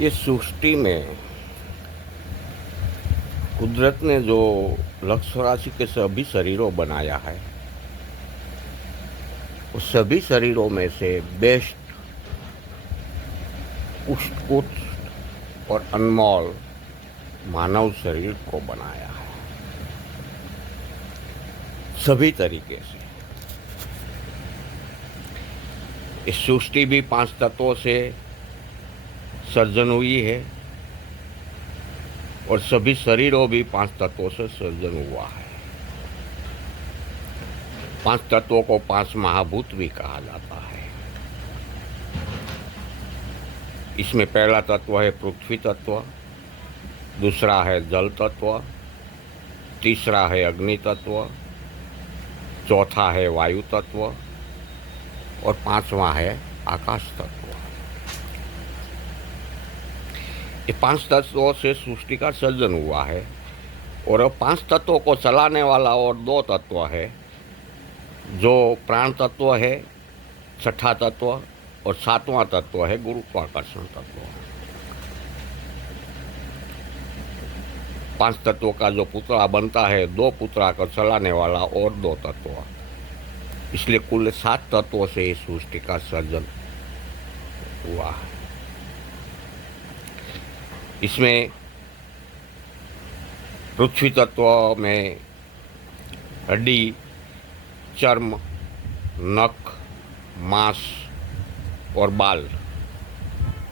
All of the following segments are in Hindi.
ये सृष्टि में कुदरत ने जो लक्ष्य राशि के सभी शरीरों बनाया है, उस सभी शरीरों में से बेस्ट, उत्कृष्ट और अनमोल मानव शरीर को बनाया है। सभी तरीके से इस सृष्टि भी 5 तत्वों से सर्जन हुई है और सभी शरीरों भी 5 तत्वों से सर्जन हुआ है। 5 तत्वों को 5 महाभूत भी कहा जाता है। इसमें पहला तत्व है पृथ्वी तत्व, दूसरा है जल तत्व, तीसरा है अग्नि तत्व, चौथा है वायु तत्व और 5वां है आकाश तत्व। ये 5 तत्वों से सृष्टि का सर्जन हुआ है और अब 5 तत्वों को चलाने वाला और 2 तत्व है, जो प्राण तत्व है, छठा तत्व, और 7वां तत्व है गुरुत्वाकर्षण तत्व। 5 तत्वों का जो पुतला बनता है, 2 पुतला को चलाने वाला और 2 तत्व, इसलिए कुल 7 तत्वों से इस सृष्टि का सर्जन हुआ है। इसमें पृथ्वी तत्व में हड्डी, चर्म, नख, मांस और बाल,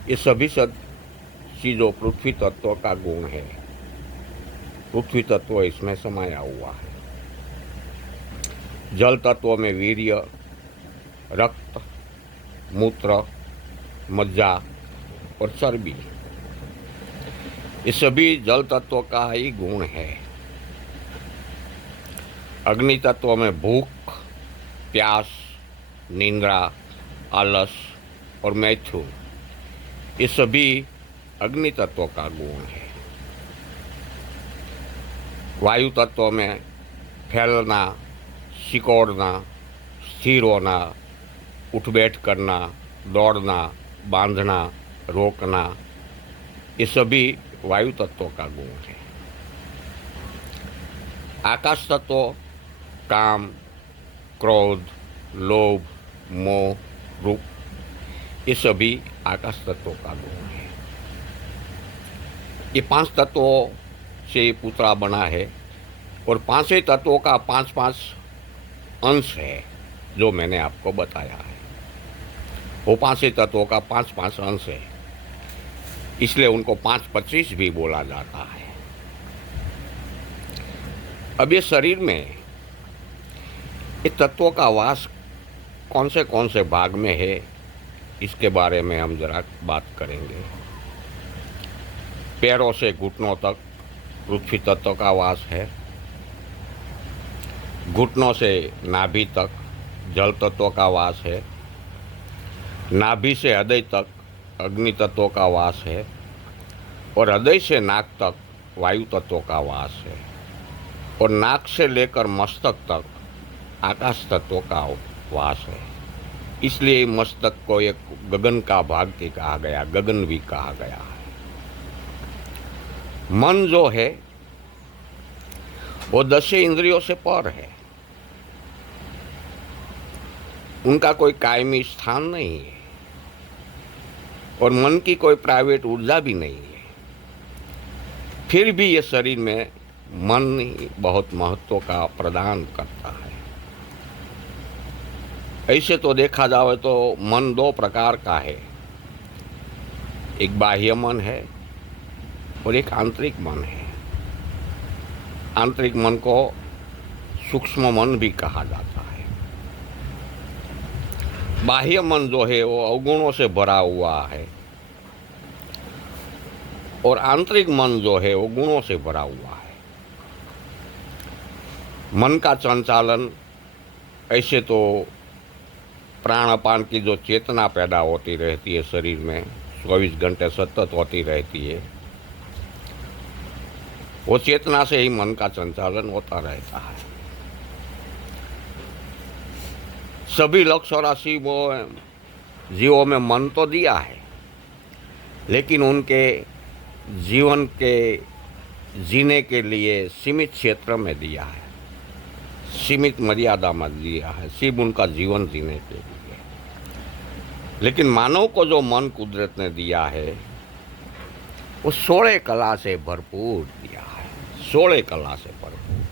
ये सभी चीज़ों पृथ्वी तत्व का गुण है। पृथ्वी तत्व इसमें समाया हुआ है। जल तत्व में वीर्य, रक्त, मूत्र, मज्जा और चर्बी, ये सभी जल तत्व का ही गुण है। अग्नि तत्व में भूख, प्यास, निंद्रा, आलस और मैथुन, ये सभी अग्नि तत्व का गुण है। वायु तत्व में फैलना, सिकोड़ना, स्थिर होना, उठ बैठ करना, दौड़ना, बांधना, रोकना, ये सभी वायु तत्व का गुण है। आकाश तत्व काम, क्रोध, लोभ, मोह, रूप, ये सभी आकाश तत्व का गुण है। ये 5 तत्वों से पुतला बना है और 5 तत्वों का 5-5 अंश है, जो मैंने आपको बताया है। वो 5 तत्वों का 5-5 अंश है, इसलिए उनको 5-25 भी बोला जाता है। अब ये शरीर में ये तत्वों का वास कौन से भाग में है, इसके बारे में हम जरा बात करेंगे। पैरों से घुटनों तक पृथ्वी तत्व का वास है। घुटनों से नाभि तक जल तत्व का वास है। नाभि से हृदय तक अग्नि तत्व का वास है और हृदय से नाक तक वायु तत्व का वास है और नाक से लेकर मस्तक तक आकाश तत्व का वास है। इसलिए मस्तक को एक गगन का भाग के कहा गया, गगन भी कहा गया है। मन जो है वो 10 इंद्रियों से पर है। उनका कोई कायमी स्थान नहीं है और मन की कोई प्राइवेट ऊर्जा भी नहीं है। फिर भी ये शरीर में मन बहुत महत्व का प्रदान करता है। ऐसे तो देखा जाए तो मन 2 प्रकार का है, एक बाह्य मन है और एक आंतरिक मन है। आंतरिक मन को सूक्ष्म मन भी कहा जाता है। बाह्य मन जो है वो अवगुणों से भरा हुआ है और आंतरिक मन जो है वो गुणों से भरा हुआ है। मन का संचालन ऐसे तो प्राण अपान की जो चेतना पैदा होती रहती है शरीर में, 24 घंटे सतत होती रहती है, वो चेतना से ही मन का संचालन होता रहता है। सभी लक्ष्य राशि वो जीवों में मन तो दिया है, लेकिन उनके जीवन के जीने के लिए सीमित क्षेत्र में दिया है, सीमित मर्यादा में दिया है, सिर्फ उनका जीवन जीने के लिए। लेकिन मानव को जो मन कुदरत ने दिया है वो 16 कला से भरपूर दिया है, 16 कला से भरपूर।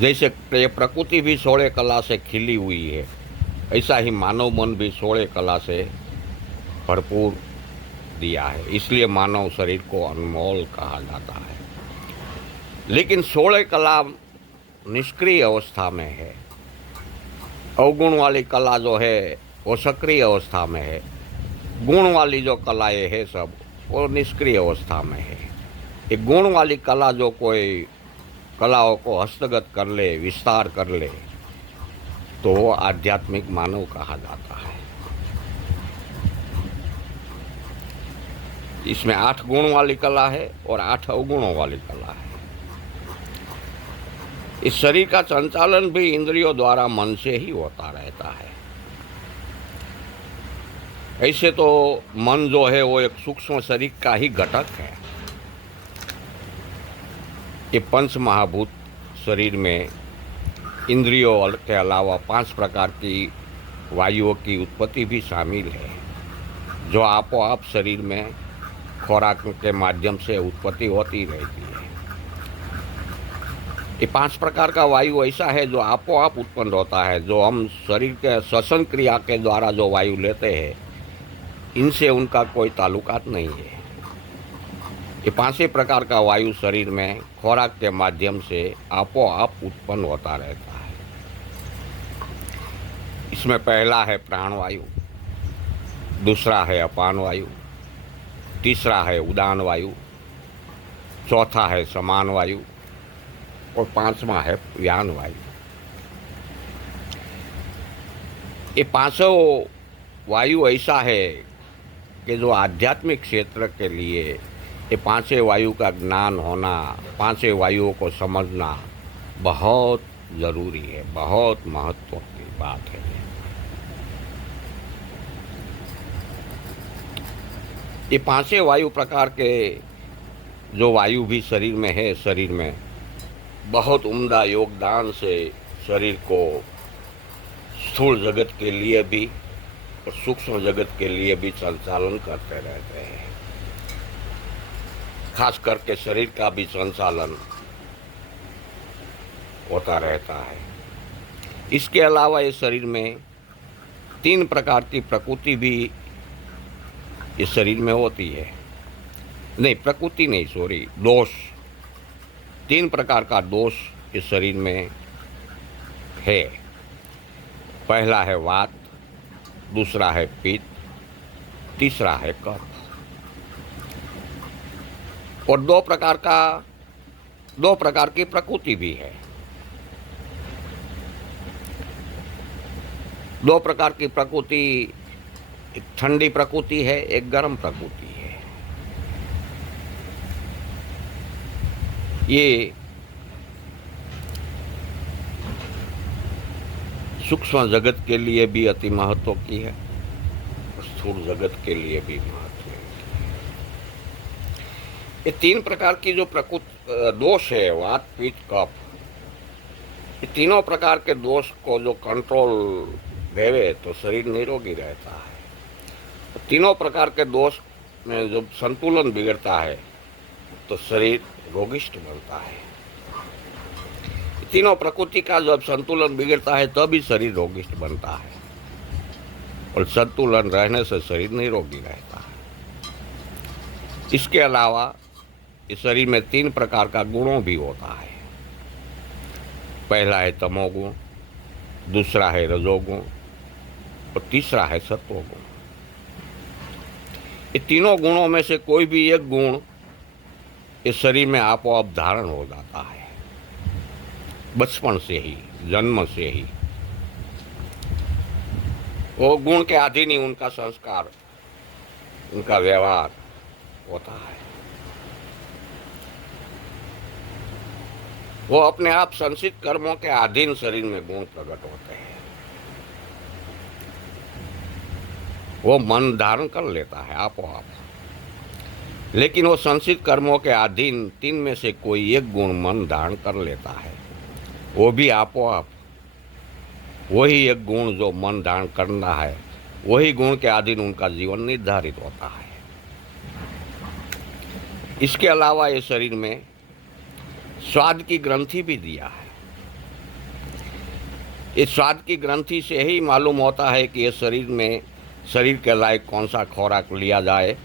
जैसे प्रकृति भी 16 कला से खिली हुई है, ऐसा ही मानव मन भी 16 कला से भरपूर दिया है। इसलिए मानव शरीर को अनमोल कहा जाता है। लेकिन 16 कला निष्क्रिय अवस्था में है, अवगुण वाली कला जो है वो सक्रिय अवस्था में है, गुण वाली जो कलाएँ है सब वो निष्क्रिय अवस्था में है। एक गुण वाली कला जो कोई कलाओं को हस्तगत कर ले, विस्तार कर ले, तो वो आध्यात्मिक मानव कहा जाता है। इसमें 8 गुण वाली कला है और 8 अवगुणों वाली कला है। इस शरीर का संचालन भी इंद्रियों द्वारा मन से ही होता रहता है। ऐसे तो मन जो है वो एक सूक्ष्म शरीर का ही घटक है। ये पंच महाभूत शरीर में इंद्रियों के अलावा 5 प्रकार की वायुओं की उत्पत्ति भी शामिल है, जो आपो आप शरीर में खुराक के माध्यम से उत्पत्ति होती रहती है। ये 5 प्रकार का वायु ऐसा है जो आपो आप उत्पन्न होता है। जो हम शरीर के श्वसन क्रिया के द्वारा जो वायु लेते हैं, इनसे उनका कोई ताल्लुकात नहीं है। ये 5 प्रकार का वायु शरीर में खुराक के माध्यम से आपो आप उत्पन्न होता रहता है। इसमें पहला है प्राणवायु, दूसरा है अपान वायु, तीसरा है उदान वायु, चौथा है समान वायु और 5वां है व्यान वायु। ये 5 वायु ऐसा है कि जो आध्यात्मिक क्षेत्र के लिए ये 5 वायु का ज्ञान होना, 5 वायुओं को समझना बहुत ज़रूरी है, बहुत महत्व की बात है। ये 5 वायु प्रकार के जो वायु भी शरीर में है, शरीर में बहुत उम्दा योगदान से शरीर को स्थूल जगत के लिए भी और सूक्ष्म जगत के लिए भी संचालन करते रहते हैं। खास करके शरीर का भी संचालन होता रहता है। इसके अलावा ये शरीर में 3 प्रकार की प्रकृति भी इस शरीर में होती है। नहीं, प्रकृति नहीं, सॉरी, दोष। 3 प्रकार का दोष इस शरीर में है। पहला है वात, दूसरा है पित्त, तीसरा है कफ। और 2 प्रकार की प्रकृति भी है। 2 प्रकार की प्रकृति, एक ठंडी प्रकृति है, एक गर्म प्रकृति है। ये सूक्ष्म जगत के लिए भी अति महत्व की है और स्थूल जगत के लिए भी महत्व है। ये 3 प्रकार की जो प्रकृति दोष है, वात, पित्त, कफ, ये तीनों प्रकार के दोष को जो कंट्रोल देवे तो शरीर निरोगी रहता है। तीनों प्रकार के दोष में जब संतुलन बिगड़ता है तो शरीर रोगिष्ठ बनता है। तीनों प्रकृति का जब संतुलन बिगड़ता है तभी शरीर रोगिष्ठ बनता है और संतुलन रहने से शरीर निरोगी रहता है। इसके अलावा इस शरीर में 3 प्रकार का गुणों भी होता है। पहला है तमोगुण, दूसरा है रजोगुण और तीसरा है सत्वगुण। ये तीनों गुणों में से कोई भी एक गुण इस शरीर में आपो-आप धारण हो जाता है, बचपन से ही, जन्म से ही। वो गुण के अधीन ही उनका संस्कार, उनका व्यवहार होता है। वो अपने आप संचित कर्मों के अधीन शरीर में गुण प्रकट होते हैं। वो मन धारण कर लेता है आपो आप। लेकिन वो संचित कर्मों के अधीन 3 में से कोई एक गुण मन धारण कर लेता है, वो भी आपो आप। वही एक गुण जो मन धारण करना है, वही गुण के अधीन उनका जीवन निर्धारित होता है। इसके अलावा ये शरीर में स्वाद की ग्रंथि भी दिया है। इस स्वाद की ग्रंथि से ही मालूम होता है कि ये शरीर के लायक कौन सा खुराक लिया जाए।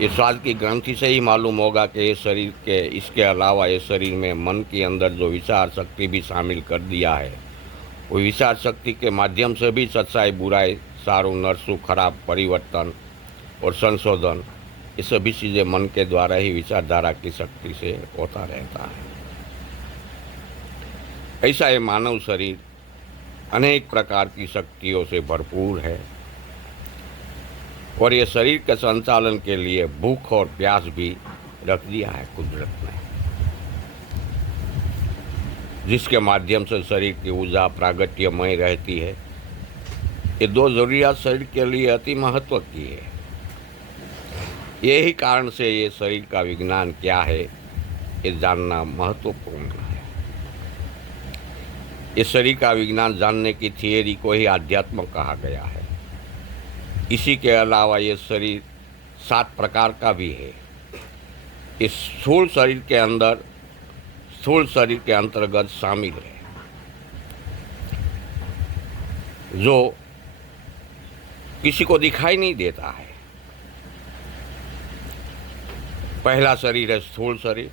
ये स्वाद की ग्रंथि से ही मालूम होगा कि ये शरीर के इसके अलावा ये शरीर में मन के अंदर जो विचार शक्ति भी शामिल कर दिया है, वो विचार शक्ति के माध्यम से भी सच्चाई बुराई, सारू नरसू, खराब, परिवर्तन और संशोधन, ये सभी चीज़ें मन के द्वारा ही विचारधारा की शक्ति से होता रहता है। ऐसा ये मानव शरीर अनेक प्रकार की शक्तियों से भरपूर है और ये शरीर के संचालन के लिए भूख और प्यास भी रख दिया है कुदरत ने, जिसके माध्यम से शरीर की ऊर्जा प्रागट्यमय रहती है। ये 2 जरूरियात शरीर के लिए अति महत्व की है। यही कारण से ये शरीर का विज्ञान क्या है, ये जानना महत्वपूर्ण है। इस शरीर का विज्ञान जानने की थियरी को ही अध्यात्म कहा गया है। इसी के अलावा ये शरीर 7 प्रकार का भी है। इस स्थूल शरीर के अंतर्गत शामिल है, जो किसी को दिखाई नहीं देता है। पहला शरीर है स्थूल शरीर,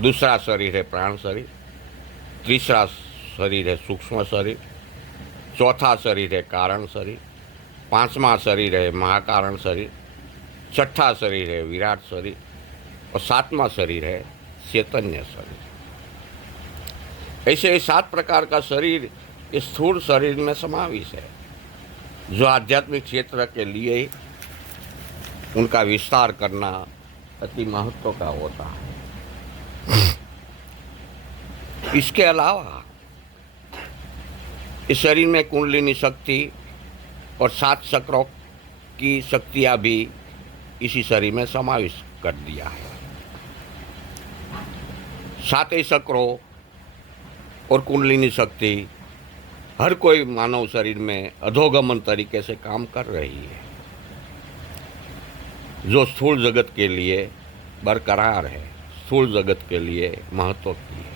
दूसरा शरीर है प्राण शरीर, तीसरा शरीर है सूक्ष्म शरीर, चौथा शरीर है कारण शरीर, 5वां शरीर है महाकारण शरीर, 6ठा शरीर है विराट शरीर और 7वां शरीर है चैतन्य शरीर। ऐसे 7 प्रकार का शरीर इस स्थूल शरीर में समावेश है, जो आध्यात्मिक क्षेत्र के लिए उनका विस्तार करना अति महत्व का होता है। इसके अलावा इस शरीर में कुंडलिनी शक्ति और 7 चक्रों की शक्तियाँ भी इसी शरीर में समावेश कर दिया है। 7 चक्रों और कुंडलिनी शक्ति हर कोई मानव शरीर में अधोगमन तरीके से काम कर रही है, जो स्थूल जगत के लिए बरकरार है, स्थूल जगत के लिए महत्व की है।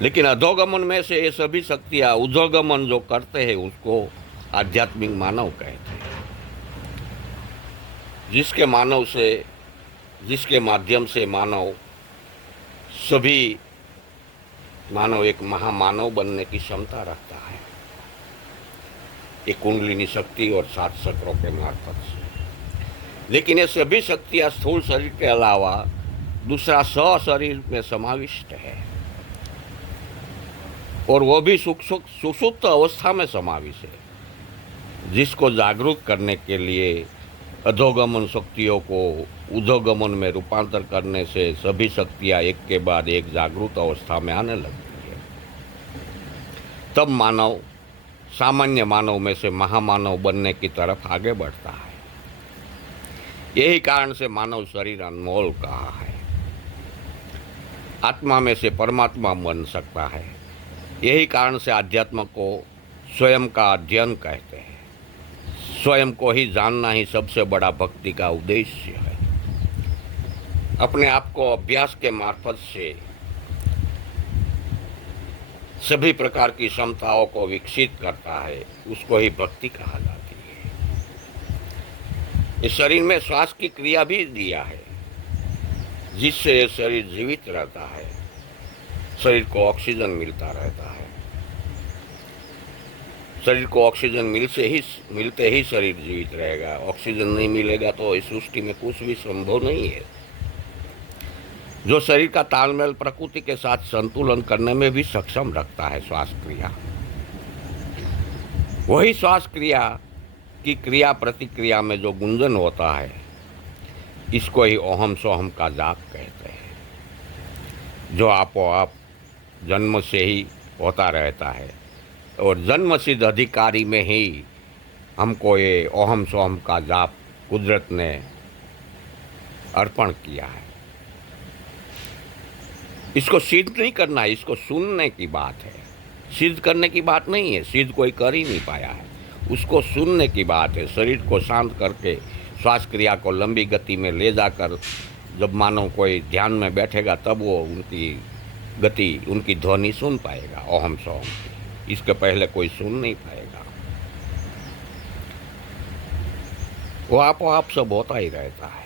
लेकिन अधोगमन में से ये सभी शक्तियाँ उधोगमन जो करते हैं उसको आध्यात्मिक मानव कहते हैं, जिसके माध्यम से सभी मानव एक महामानव बनने की क्षमता रखता है, एक कुंडलिनी शक्ति और 7 चक्रों के मार्फत से। लेकिन ये सभी शक्तियाँ स्थूल शरीर के अलावा दूसरा शरीर में समाविष्ट है और वो भी सुषुप्त अवस्था में समाविष्ट है, जिसको जागरूक करने के लिए अधोगमन शक्तियों को ऊर्ध्वगमन में रूपांतर करने से सभी शक्तियाँ एक के बाद एक जागरूक अवस्था में आने लगती है। तब मानव सामान्य मानव में से महामानव बनने की तरफ आगे बढ़ता है। यही कारण से मानव शरीर अनमोल कहा है। आत्मा में से परमात्मा बन सकता है। यही कारण से अध्यात्म को स्वयं का अध्ययन कहते हैं। स्वयं को ही जानना ही सबसे बड़ा भक्ति का उद्देश्य है। अपने आप को अभ्यास के मार्फत से सभी प्रकार की क्षमताओं को विकसित करता है, उसको ही भक्ति कहा जाती है। इस शरीर में श्वास की क्रिया भी दिया है, जिससे ये शरीर जीवित रहता है, शरीर को ऑक्सीजन मिलता रहता है। शरीर को ऑक्सीजन मिलते ही शरीर जीवित रहेगा। ऑक्सीजन नहीं मिलेगा तो इस सृष्टि में कुछ भी संभव नहीं है। जो शरीर का तालमेल प्रकृति के साथ संतुलन करने में भी सक्षम रखता है श्वास क्रिया, वही श्वास क्रिया की क्रिया प्रतिक्रिया में जो गुंजन होता है, इसको ही ओहम सोहम का जाप कहते हैं, जो आपो आप जन्म से ही होता रहता है और जन्म सिद्ध अधिकारी में ही हमको ये ओहम सोहम का जाप कुदरत ने अर्पण किया है। इसको सिद्ध नहीं करना है, इसको सुनने की बात है, सिद्ध करने की बात नहीं है। सिद्ध कोई कर ही नहीं पाया है, उसको सुनने की बात है। शरीर को शांत करके श्वास क्रिया को लंबी गति में ले जाकर जब मानो कोई ध्यान में बैठेगा तब वो उनकी गति, उनकी ध्वनि सुन पाएगा ओहम सोहम की। इसके पहले कोई सुन नहीं पाएगा। वो आपो आप सब होता ही रहता है।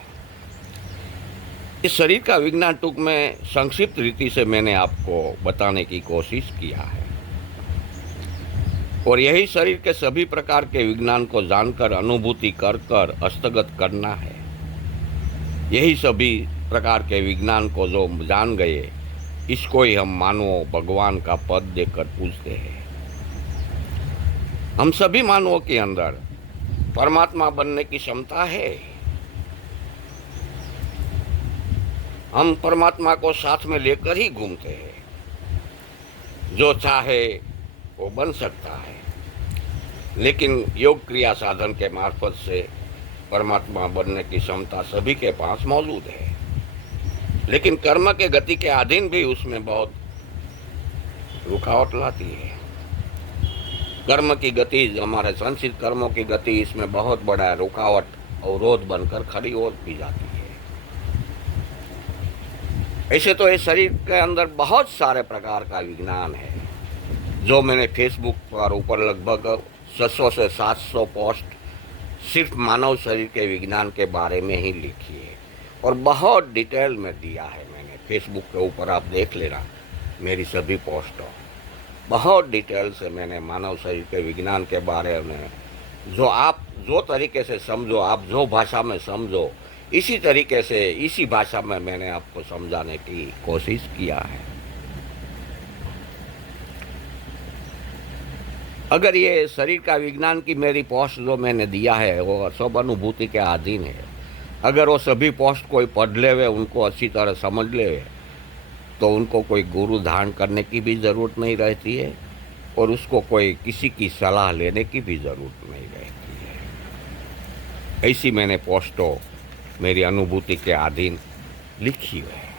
इस शरीर का विज्ञान टूक में संक्षिप्त रीति से मैंने आपको बताने की कोशिश किया है, और यही शरीर के सभी प्रकार के विज्ञान को जानकर अनुभूति कर कर हस्तगत करना है। यही सभी प्रकार के विज्ञान को जो जान गए, इसको ही हम मानवों भगवान का पद देकर पूछते हैं। हम सभी मानवों के अंदर परमात्मा बनने की क्षमता है। हम परमात्मा को साथ में लेकर ही घूमते हैं। जो चाहे वो बन सकता है, लेकिन योग क्रिया साधन के मार्फत से परमात्मा बनने की क्षमता सभी के पास मौजूद है। लेकिन कर्म के गति के अधीन भी उसमें बहुत रुकावट लाती है। कर्म की गति, हमारे संचित कर्मों की गति, इसमें बहुत बड़ा रुकावट अवरोध बनकर खड़ी हो भी जाती है। ऐसे तो इस शरीर के अंदर बहुत सारे प्रकार का विज्ञान है, जो मैंने फेसबुक पर ऊपर लगभग 600 से 700 पोस्ट सिर्फ मानव शरीर के विज्ञान के बारे में ही लिखी है, और बहुत डिटेल में दिया है मैंने। फेसबुक के ऊपर आप देख लेना मेरी सभी पोस्टों, बहुत डिटेल से मैंने मानव शरीर के विज्ञान के बारे में, जो आप जो तरीके से समझो, आप जो भाषा में समझो, इसी तरीके से इसी भाषा में मैंने आपको समझाने की कोशिश किया है। अगर ये शरीर का विज्ञान की मेरी पोस्ट जो मैंने दिया है वो सब अनुभूति के अधीन है, अगर वो सभी पोस्ट कोई पढ़ लेवे, उनको अच्छी तरह समझ लेवे, तो उनको कोई गुरु धारण करने की भी ज़रूरत नहीं रहती है, और उसको कोई किसी की सलाह लेने की भी ज़रूरत नहीं रहती है। ऐसी मैंने पोस्टों मेरी अनुभूति के अधीन लिखी है।